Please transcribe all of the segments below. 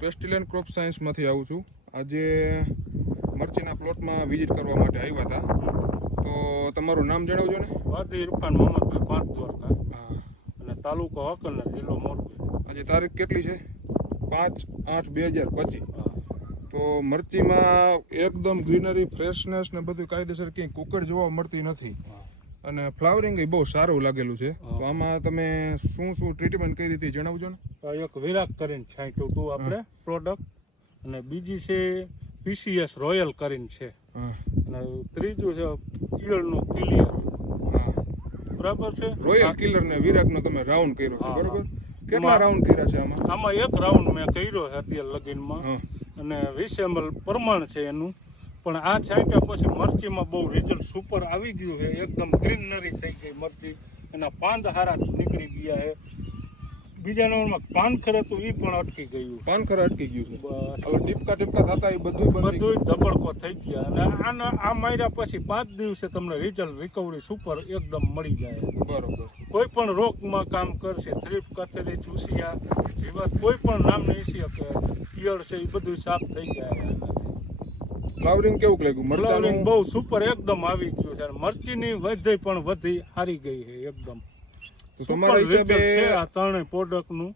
પેસ્ટિલિયન crop સાયન્સમાંથી આવું છું. આજે મરચીના પ્લોટમાં વિઝિટ કરવા માટે આવ્યા હતા. તો તમારું નામ જણાવજો ને. વાદી ઇરફાન મોહમ્મદભાઈ, પાંચ દ્વારકા અને તાલુકો વાંકાનેર, જિલ્લો મોરબી. આજે તારીખ કેટલી છે? 5/8/2025. તો મરચીમાં એકદમ ગ્રીનરી, ફ્રેશનેસ ને બધું કાયદેસર ક્યાંય કુકર જોવા મળતી નથી અને ફ્લાવરિંગ એ બહુ સારું લાગેલું છે. તો આમાં તમે શું ટ્રીટમેન્ટ કરી હતી જણાવજો ને. એક વિરાગ કરીને છાંટ્યું હતું આપણે પ્રોડક્ટ, અને બીજી છે PCS રોયલ કરીને છે, અને ત્રીજું છે ઈયળનું ક્લિયર. બરાબર છે. રોયલ કિલર ને વિરાગનો તમે રાઉન્ડ કર્યો છે, બરાબર? કેટલા રાઉન્ડ કર્યા છે આમાં? આમાં એક રાઉન્ડ મેં કર્યો છે અત્યાર લગીનમાં, અને 20 ml પ્રમાણ છે એનું. પણ આ છાંટ્યા પછી મરચીમાં બહુ રિઝલ્ટ સુપર આવી ગયું છે. એકદમ ગ્રીનરી થઈ ગઈ મરચી, એના પાંદ હારા નીકળી ગયા છે. બીજા નંબરમાં પાનખર હતું એ પણ અટકી ગયું. પાનખર અટકી ગયું છે. હવે ટીપકા થતા એ બધું ધબડકો થઈ ગયા. અને આ માર્યા પછી 5 દિવસે તમને રિઝલ્ટ રિકવરી સુપર એકદમ મળી જાય. બરોબર. કોઈ પણ રોગમાં કામ કરશે. થ્રીપ, કથેરી, ચૂસિયા જેવા કોઈ પણ નામ નહીં શકે, ઈયળ છે એ બધું સાફ થઈ જાય. ફ્લાવરિંગ કેવું લાગ્યું? ફ્લાવરિંગ બહુ સુપર એકદમ આવી ગયું છે. મરચીની વધી પણ વધી હારી ગઈ છે એકદમ. તમારા હિસાબે આ ત્રણેય પ્રોડક્ટનું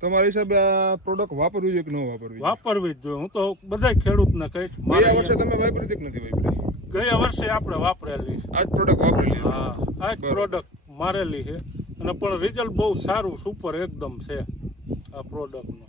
તમારા હિસાબે આ પ્રોડક્ટ વાપરવી જોઈએ કે ન વાપરવી? વાપરવી જ જોઈએ. હું તો બધા ખેડૂતને કહીશ. ગયા વર્ષે તમે વાપરી હતી કે નથી વાપરી? ગયા વર્ષે આપણે વાપરેલી. આ જ પ્રોડક્ટ વાપરેલી? હા, આ જ પ્રોડક્ટ મારેલી છે, અને પણ રિઝલ્ટ બહુ સારું સુપર એકદમ છે આ પ્રોડક્ટનું.